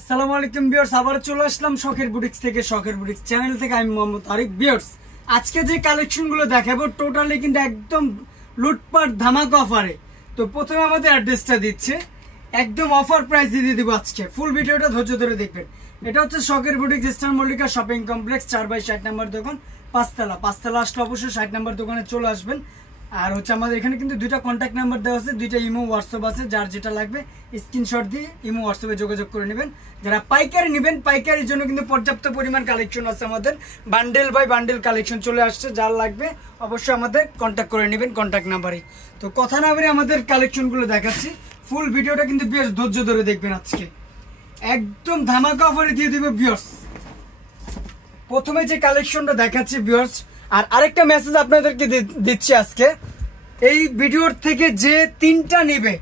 আসসালামু আলাইকুম ভিউয়ার্স, আবার চলে আসলাম শখের বুটিক্স থেকে। শখের বুটিক্স চ্যানেল থেকে আমি মোহাম্মদ আরিফ। ভিউয়ার্স, আজকে যে কালেকশনগুলো দেখাবো টোটালি কিন্তু একদম লুটপাট ধামাকা অফারে। তো প্রথমে আমাদের অ্যাড্রেসটা দিচ্ছে, একদম অফার প্রাইস দিয়ে দিব আজকে। ফুল ভিডিওটা ধৈর্য ধরে দেখবেন। এটা হচ্ছে শখের boutiques, eastern Mallika shopping complex, 4/60 নম্বর দোকান, পাঁচতলা আসলে অবশ্যই 60 নম্বর দোকানে চলে আসবেন। আর হচ্ছে আমাদের এখানে কিন্তু দুইটা কন্ট্যাক্ট নাম্বার দেওয়া আছে, দুইটা ইমো হোয়াটসঅ্যাপ আছে। যার যেটা লাগবে স্ক্রিনশট দিয়ে ইমো হোয়াটসঅ্যাপে যোগাযোগ করে নেবেন। যারা পাইকারি নেবেন, পাইকারির জন্য কিন্তু পর্যাপ্ত পরিমাণ কালেকশন আছে আমাদের। বান্ডেল বাই বান্ডেল কালেকশন চলে আসছে। যার লাগবে অবশ্যই আমাদের কন্ট্যাক্ট করে নেবেন কন্ট্যাক্ট নাম্বারে। তো কথা না বলে আমাদের কালেকশনগুলো দেখাচ্ছি। ফুল ভিডিওটা কিন্তু বেশ ধৈর্য ধরে দেখবেন। আজকে একদম ধামাকা অফারে দিয়ে দেবে ভিউয়ার্স। প্রথমে যে কালেকশনটা দেখাচ্ছি ভিউয়ার্স, আর আরেকটা মেসেজ আপনাদেরকে দিচ্ছি আজকে। এই ভিডিওর থেকে যে তিনটা নিবে,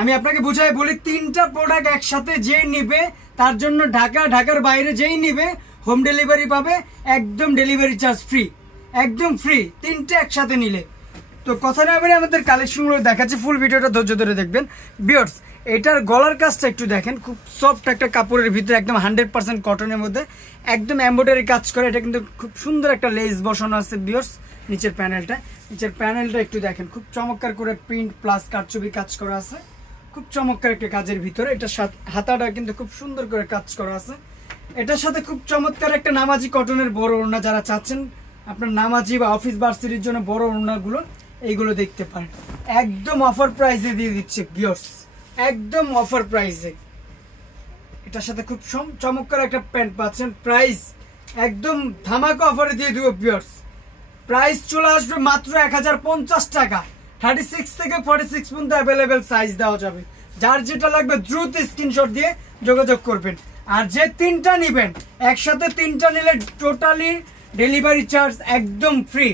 আমি আপনাকে বুঝাই বলি, তিনটা প্রোডাক্ট একসাথে যে নিবে তার জন্য ঢাকার বাইরে যেই নিবে হোম ডেলিভারি পাবে, একদম ডেলিভারি চার্জ ফ্রি, একদম ফ্রি তিনটে একসাথে নিলে। তো কথা না বলে আমাদের কালেকশনগুলো দেখাচ্ছি, ফুল ভিডিওটা ধৈর্য ধরে দেখবেন ভিউয়ার্স। এটার গলার কাজটা একটু দেখেন, খুব সফট একটা কাপড়ের ভিতরে, একদম 100% কটনের মধ্যে একদম এমব্রয়ডারি কাজ করে। এটা কিন্তু খুব সুন্দর একটা লেস বসানো আছে ভিউয়ার্স। নিচের প্যানেলটা একটু দেখেন, খুব চমৎকার করে প্রিন্ট প্লাস কারচুপি কাজ করা আছে। খুব চমৎকার একটা কাজের ভিতরে। এটা হাতাটা কিন্তু খুব সুন্দর করে কাজ করা আছে। এটার সাথে খুব চমৎকার একটা নামাজি কটনের বড় ওড়না, যারা চাচ্ছেন আপনার নামাজি বা অফিস ভার্সিটির জন্য বড় ওড়নাগুলো, এইগুলো দেখতে পারেন। একদম অফার প্রাইসে দিয়ে দিচ্ছে ভিউয়ার্স, একদম অফার প্রাইসে। এটার সাথে খুব চমৎকার একটা প্যান্ট পাচ্ছেন। প্রাইস একদম ধামাকা অফারে দিয়ে দিব ভিউয়ার্স। প্রাইস চলে আসবে মাত্র 1050 টাকা। 36 থেকে 46 পর্যন্ত অ্যাভেলেবেল সাইজ দেওয়া যাবে। যার যেটা লাগবে দ্রুত স্ক্রিনশট দিয়ে যোগাযোগ করবেন। আর যে তিনটা নেবেন, একসাথে তিনটা নিলে টোটালি ডেলিভারি চার্জ একদম ফ্রি।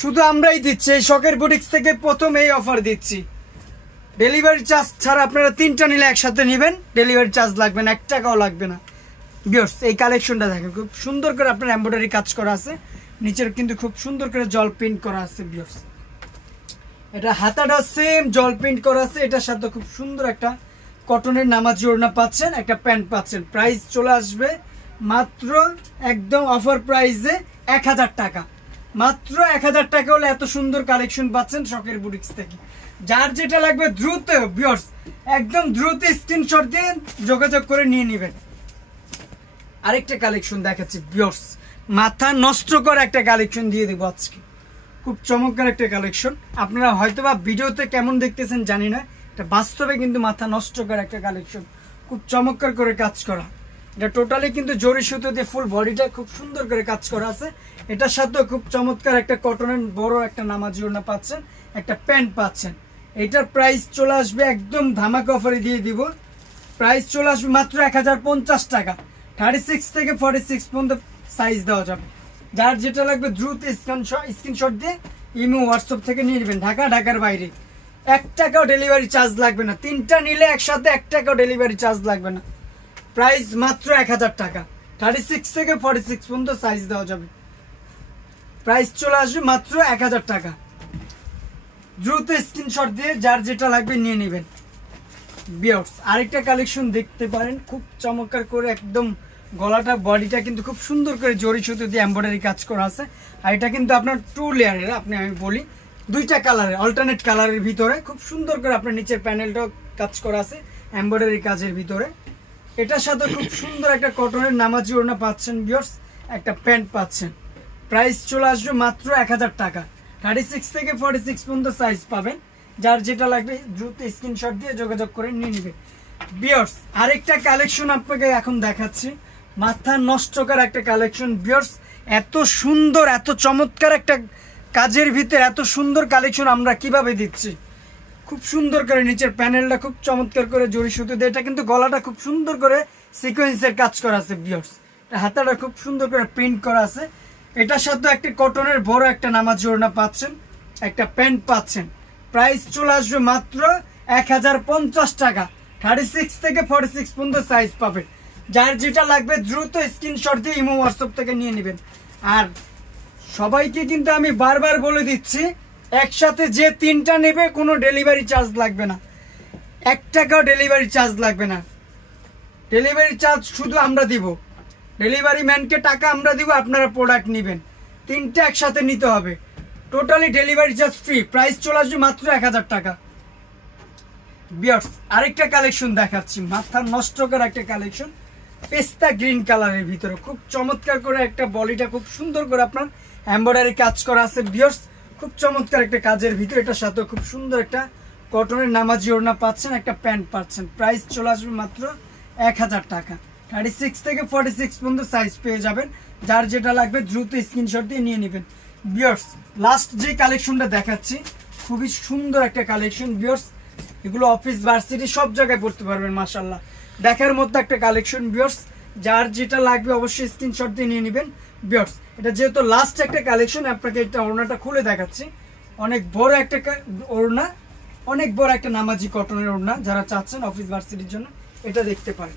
শুধু আমরাই দিচ্ছি, এই শখের বুটিক্স থেকে প্রথম এই অফার দিচ্ছি। ডেলিভারি চার্জ ছাড়া আপনারা তিনটা নিলে একসাথে নেবেন, ডেলিভারি চার্জ লাগবে না, 1 টাকাও লাগবে না ভিউয়ার্স। এই কালেকশনটা দেখেন, খুব সুন্দর করে আপনার এমব্রয়ডারি কাজ করা আছে। নিচের কিন্তু খুব সুন্দর করে জল প্রিন্ট করা আছে ভিউয়ার্স। এটা হাতাটা সেম জল প্রিন্ট করা আছে। এটার সাথে খুব সুন্দর একটা কটনের নামাজি ওড়না পাচ্ছেন, একটা প্যান্ট পাচ্ছেন। প্রাইস চলে আসবে মাত্র একদম অফার প্রাইসে 1000 টাকা। মাত্র 1000 টাকা হলে এত সুন্দর কালেকশন পাচ্ছেন শখের বুটিক্স থেকে। যার যেটা লাগবে দ্রুত ভিউয়ার্স, একদম দ্রুত স্ক্রিনশট দিয়ে যোগাযোগ করে নিয়ে নেবেন। আরেকটা কালেকশন দেখাচ্ছি ভিউয়ার্স, মাথা নষ্ট করা একটা কালেকশন দিয়ে দেবো আজকে। খুব চমৎকার একটা কালেকশন। আপনারা হয়তোবা ভিডিওতে কেমন দেখতেছেন জানি না, এটা বাস্তবে কিন্তু মাথা নষ্ট করা একটা কালেকশন। খুব চমৎকার করে কাজ করা। এটা টোটালি কিন্তু জরি সুতো দিয়ে ফুল বডিটা খুব সুন্দর করে কাজ করা আছে। এটার সাথেও খুব চমৎকার একটা কটনের বড় একটা নামাজি ওড়না পাচ্ছেন, একটা প্যান্ট পাচ্ছেন। এটার প্রাইস চলে আসবে একদম ধামাকা অফারে দিয়ে দিব। প্রাইস চলে আসবে মাত্র 1050 টাকা। 36 থেকে 46 পর্যন্ত সাইজ দেওয়া যাবে। যার যেটা লাগবে দ্রুত স্ক্রিনশট দিয়ে ইমো হোয়াটসঅ্যাপ থেকে নিয়ে নেবেন। ঢাকার বাইরে 1 টাকাও ডেলিভারি চার্জ লাগবে না। তিনটা নিলে একসাথে 1 টাকাও ডেলিভারি চার্জ লাগবে না। প্রাইস মাত্র 1000 টাকা। 36 থেকে 46 পর্যন্ত সাইজ দেওয়া যাবে। প্রাইস চলে আসবে মাত্র 1000 টাকা। দ্রুত স্ক্রিনশট দিয়ে যার যেটা লাগবে নিয়ে নেবেন ভিউয়ার্স। আরেকটা কালেকশন দেখতে পারেন, খুব চমৎকার করে একদম গলাটা বডিটা কিন্তু খুব সুন্দর করে জরি সুতো দিয়ে এমব্রয়ডারি কাজ করা আছে। আর এটা কিন্তু আপনার 2 লেয়ারের, আমি বলি দুইটা কালারের, অল্টারনেট কালারের ভিতরে খুব সুন্দর করে আপনার নিচের প্যানেলটাও কাজ করা আছে এমব্রয়ডারি কাজের ভিতরে। এটার সাথে খুব সুন্দর একটা কটনের নামাজি ওড়না পাচ্ছেন ভিউয়ার্স, একটা প্যান্ট পাচ্ছেন। প্রাইস চলে আসবে মাত্র 1000 টাকা। 36 থেকে 46 পর্যন্ত সাইজ পাবেন। যার যেটা লাগবে দ্রুত স্ক্রিনশট দিয়ে যোগাযোগ করে নিয়ে নেবেন ভিউয়ার্স। আরেকটা কালেকশন আপনাকে এখন দেখাচ্ছি, মাথা নষ্ট করা একটা কালেকশন ভিউয়ার্স। এত সুন্দর, এত চমৎকার একটা কাজের ভিতরে এত সুন্দর কালেকশন আমরা কিভাবে দিচ্ছি। খুব সুন্দর করে নিচের প্যানেলটা খুব চমৎকার করে জরি সুতো দিয়ে, এটা কিন্তু গলাটা খুব সুন্দর করে সিকোয়েন্সের কাজ করা আছে ভিউয়ার্স। হাতাটা খুব সুন্দর করে প্রিন্ট করা আছে। এটার সাথে একটা কটনের বড় একটা নামাজি ওড়না পাচ্ছেন, একটা প্যান্ট পাচ্ছেন। প্রাইস চলে আসবে মাত্র 1050 টাকা। 36 থেকে 46 পর্যন্ত সাইজ পাবেন। যার যেটা লাগবে দ্রুত স্ক্রিনশট দিয়ে ইমো হোয়াটসঅ্যাপ থেকে নিয়ে নেবেন। আর সবাইকে কিন্তু আমি বারবার বলে দিচ্ছি, একসাথে যে তিনটা নেবে কোনো ডেলিভারি চার্জ লাগবে না, 1 টাকাও ডেলিভারি চার্জ লাগবে না। ডেলিভারি চার্জ শুধু আমরা দিব, ডেলিভারি ম্যানকে টাকা আমরা দিব, আপনারা প্রোডাক্ট নেবেন, তিনটে একসাথে নিতে হবে। Totally delivery charge free, price চলে আসবে মাত্র 1000 টাকা। ভিউয়ার্স আরেকটা কালেকশন দেখাচ্ছি, মাথা নষ্ট করা একটা কালেকশন, পেস্তা গ্রিন কালারের ভিতরে খুব চমৎকার করে একটা বডিটা খুব সুন্দর করে আপনার এমব্রয়ডারি কাজ করা আছে। ভিউয়ার্স খুব চমৎকার একটা কাজের ভিতরে, এটার সাথে খুব সুন্দর একটা কটনের নামাজি ওড়না পাচ্ছেন, একটা প্যান্ট পাচ্ছেন। প্রাইস চলে আসবে মাত্র 1000 টাকা। 36 থেকে 46 পর্যন্ত সাইজ পেয়ে যাবেন, যার যেটা লাগবে দ্রুত স্ক্রিনশট দিয়ে নিয়ে নেবেন। ভিউয়ার্স লাস্ট যে কালেকশনটা দেখাচ্ছি খুবই সুন্দর একটা কালেকশন। ভিউয়ার্স এগুলো অফিস ভার্সিটি সব জায়গায় পড়তে পারবেন, মাশাআল্লাহ দেখার মতো একটা কালেকশন। ভিউয়ার্স যার যেটা লাগবে অবশ্যই স্ক্রিনশট দিয়ে নিয়ে নেবেন। ভিউয়ার্স এটা যেহেতু লাস্ট একটা কালেকশন, আপনাকে একটা ওড়নাটা খুলে দেখাচ্ছি। অনেক বড় একটা ওড়না, অনেক বড় একটা নামাজি কটনের ওড়না, যারা চাচ্ছেন অফিস ভার্সিটির জন্য এটা দেখতে পারেন।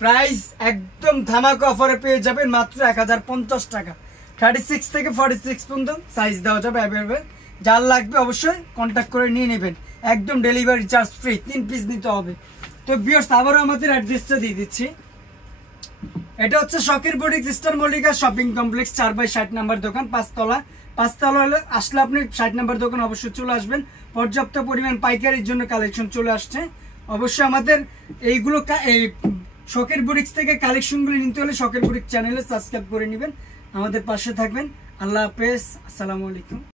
প্রাইস একদম ধামাকা অফারে পেয়ে যাবেন মাত্র 1050 টাকা। 36 থেকে 46 পর্যন্ত সাইজ দেওয়া যাবে অ্যাভেলেবেল, যার লাগবে অবশ্যই কন্ট্যাক্ট করে নিয়ে নেবেন, একদম ডেলিভারি চার্জ ফ্রি, 3 পিস নিতে হবে। তো ভিউয়ার্স আবারও আমাদের অ্যাড্রেসটা দিয়ে দিচ্ছি, এটা হচ্ছে শখের boutiques star Mallika shopping complex 4/60 number দোকান, 5 তলা আসলে আপনি 60 নাম্বার দোকান অবশ্যই চলে আসবেন। পর্যাপ্ত পরিমাণ পাইকারির জন্য কালেকশন চলে আসছে। অবশ্যই আমাদের এইগুলো এই শখের বুটিক্স থেকে কালেকশনগুলো নিতে হলে শখের বুটিক্স চ্যানেলে সাবস্ক্রাইব করে নেবেন, আমাদের পাশে থাকবেন। আল্লাহ হাফেজ, আসসালামু আলাইকুম।